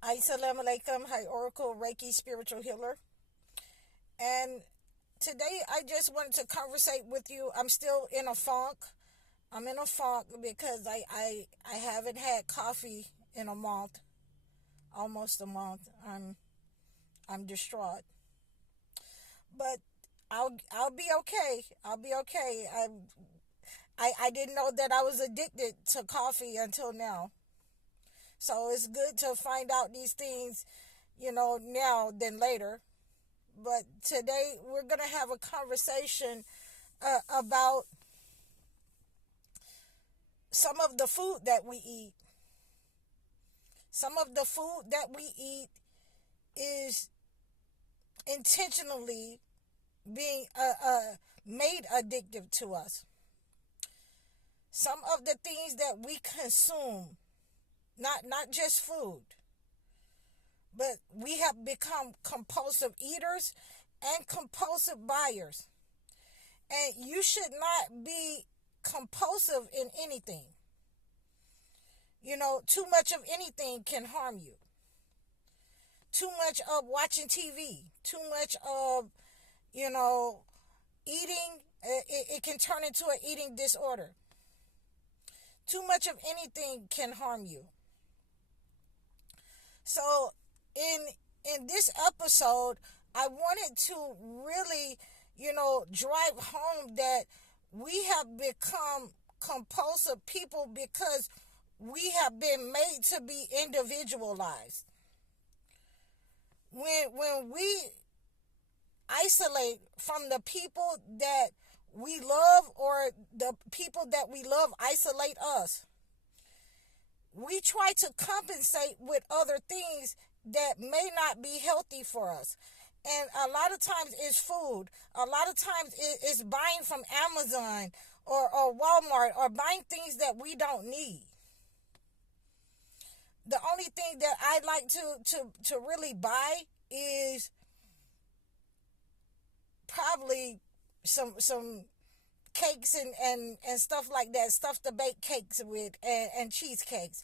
Assalamu alaikum. Hi, Oracle Reiki Spiritual Healer. And today I just wanted to conversate with you. I'm still in a funk. I'm in a funk because I haven't had coffee in a month, almost a month. I'm distraught, but I'll be okay. I'll be okay. I didn't know that I was addicted to coffee until now. So it's good to find out these things, now than later. But today we're going to have a conversation about some of the food that we eat. Some of the food that we eat is intentionally being made addictive to us. Some of the things that we consume, not just food, but we have become compulsive eaters and compulsive buyers. And you should not be compulsive in anything. Too much of anything can harm you. Too much of watching TV, too much of, eating, it can turn into an eating disorder. Too much of anything can harm you. So in this episode, I wanted to really, drive home that we have become compulsive people because we have been made to be individualized. When we isolate from the people that we love, or the people that we love isolate us, we try to compensate with other things that may not be healthy for us. And a lot of times it's food. A lot of times it's buying from Amazon or Walmart, or buying things that we don't need. The only thing that I like to really buy is probably some cakes and stuff like that, stuff to bake cakes with, and cheesecakes.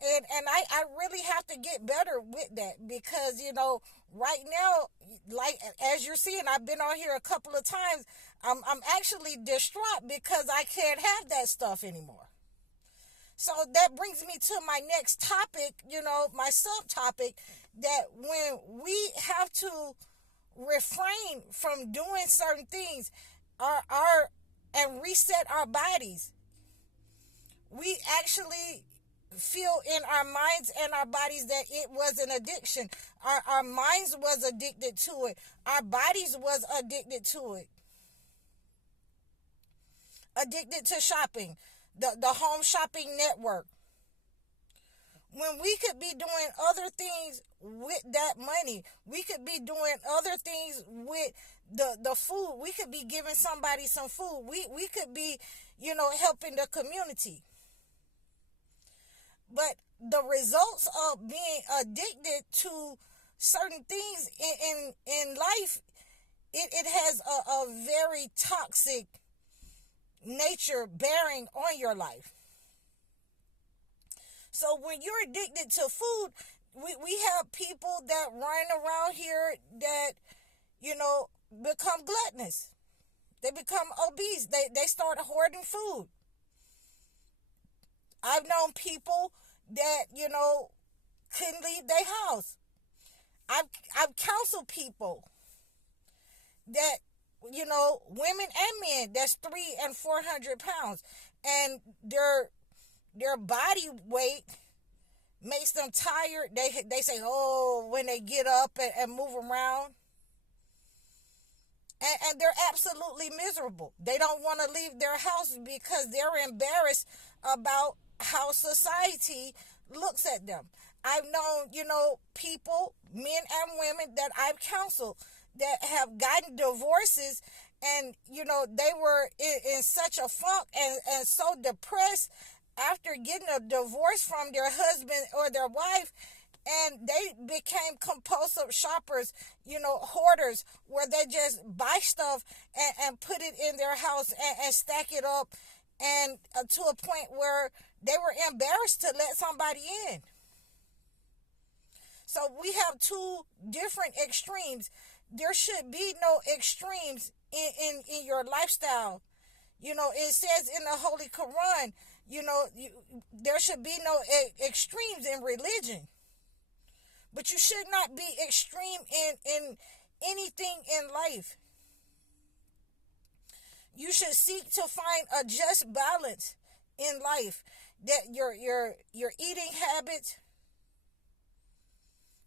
And I really have to get better with that because, right now, like as you're seeing, I've been on here a couple of times. I'm actually distraught because I can't have that stuff anymore. So that brings me to my next topic, my subtopic, that when we have to refrain from doing certain things, our and reset our bodies, we actually feel in our minds and our bodies that it was an addiction. Our minds was addicted to it. Our bodies was addicted to it. Addicted to shopping, the home shopping network. When we could be doing other things with that money, we could be doing other things with the food. We could be giving somebody some food. We could be, helping the community. But the results of being addicted to certain things in life, it has a very toxic nature bearing on your life. So when you're addicted to food, we have people that run around here that, become gluttonous. They become obese. They start hoarding food. I've known people that, couldn't leave their house. I've counseled people that, women and men that's 300 and 400 pounds, and their body weight makes them tired. They say, oh, when they get up and move around, and they're absolutely miserable. They don't want to leave their house because they're embarrassed about how society looks at them. I've known, people, men and women that I've counseled that have gotten divorces, and, they were in such a funk and so depressed after getting a divorce from their husband or their wife, and they became compulsive shoppers, hoarders, where they just buy stuff and put it in their house and stack it up, and to a point where they were embarrassed to let somebody in. So we have two different extremes. There should be no extremes in your lifestyle. It says in the Holy Quran, there should be no extremes in religion. But you should not be extreme in anything in life. You should seek to find a just balance in life. That your eating habits,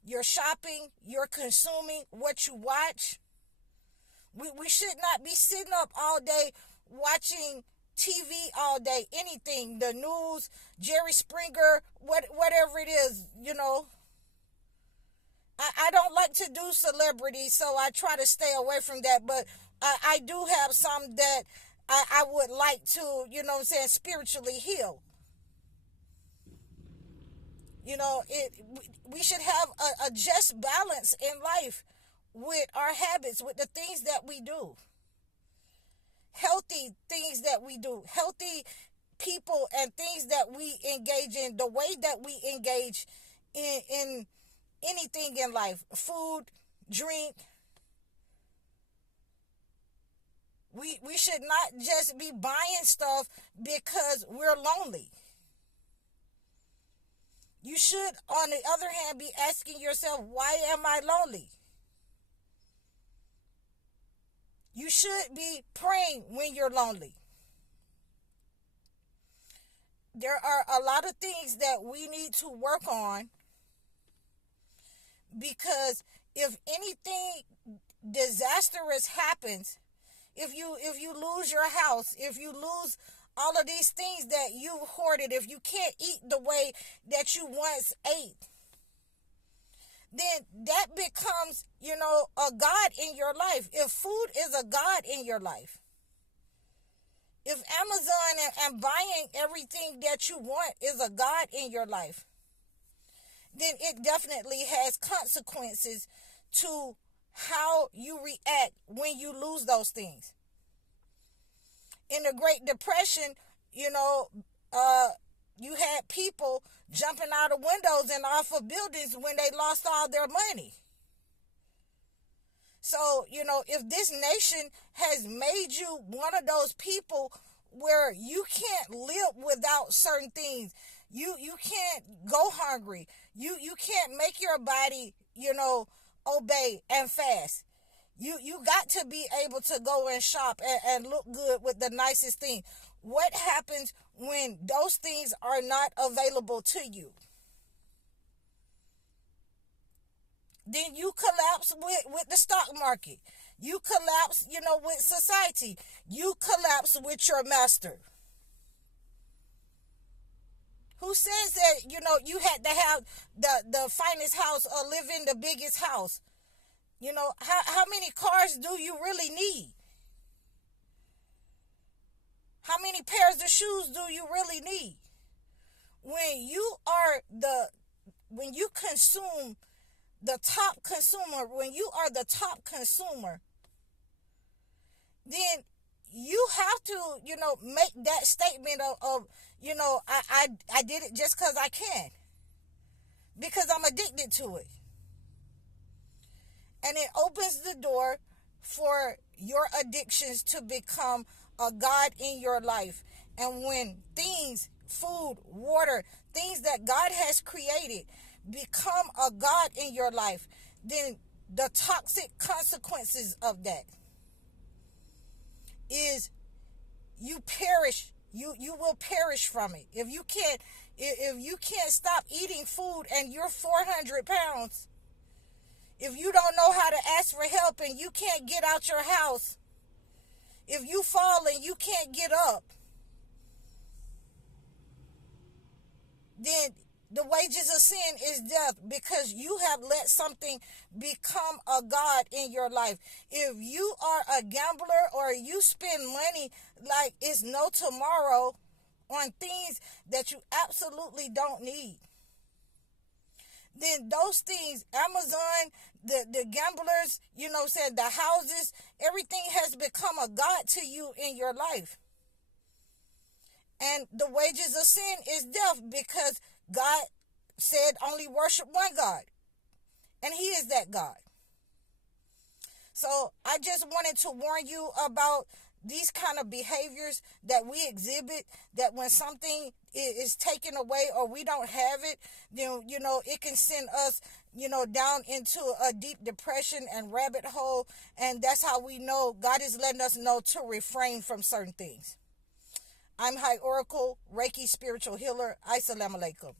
your shopping, your consuming, what you watch. We should not be sitting up all day watching TV all day, anything, the news, Jerry Springer, whatever it is, I don't like to do celebrities, so I try to stay away from that, but I do have some that I would like to, spiritually heal. We should have a just balance in life with our habits, with the things that we do. Healthy things that we do. Healthy people and things that we engage in. The way that we engage in anything in life. Food, drink. We should not just be buying stuff because we're lonely. You should, on the other hand, be asking yourself, why am I lonely? You should be praying when you're lonely. There are a lot of things that we need to work on, because if anything disastrous happens, if you lose your house, if you lose all of these things that you hoarded, if you can't eat the way that you once ate, then that becomes, a God in your life. If food is a God in your life, if Amazon and buying everything that you want is a God in your life, then it definitely has consequences to how you react when you lose those things. In the Great Depression, you had people jumping out of windows and off of buildings when they lost all their money. So, if this nation has made you one of those people where you can't live without certain things, you can't go hungry, you can't make your body, obey and fast. You got to be able to go and shop and look good with the nicest thing. What happens when those things are not available to you? Then you collapse with the stock market. You collapse, with society. You collapse with your master. Who says that, you had to have the finest house or live in the biggest house? How many cars do you really need? How many pairs of shoes do you really need? When you consume the top consumer, when you are the top consumer, then you have to, make that statement of I did it just because I can. Because I'm addicted to it. And it opens the door for your addictions to become a God in your life. And when things, food, water, things that God has created become a God in your life, then the toxic consequences of that is you perish. You will perish from it. If you can't stop eating food and you're 400 pounds, if you don't know how to ask for help and you can't get out your house, if you fall and you can't get up, then the wages of sin is death, because you have let something become a God in your life. If you are a gambler or you spend money like it's no tomorrow on things that you absolutely don't need, then those things, Amazon, the gamblers, said the houses, everything has become a God to you in your life. And the wages of sin is death, because God said only worship one God. And he is that God. So I just wanted to warn you about these kind of behaviors that we exhibit, that when something is taken away or we don't have it, then, it can send us, down into a deep depression and rabbit hole. And that's how we know God is letting us know to refrain from certain things. I'm High Oracle, Reiki spiritual healer. Assalamu alaikum.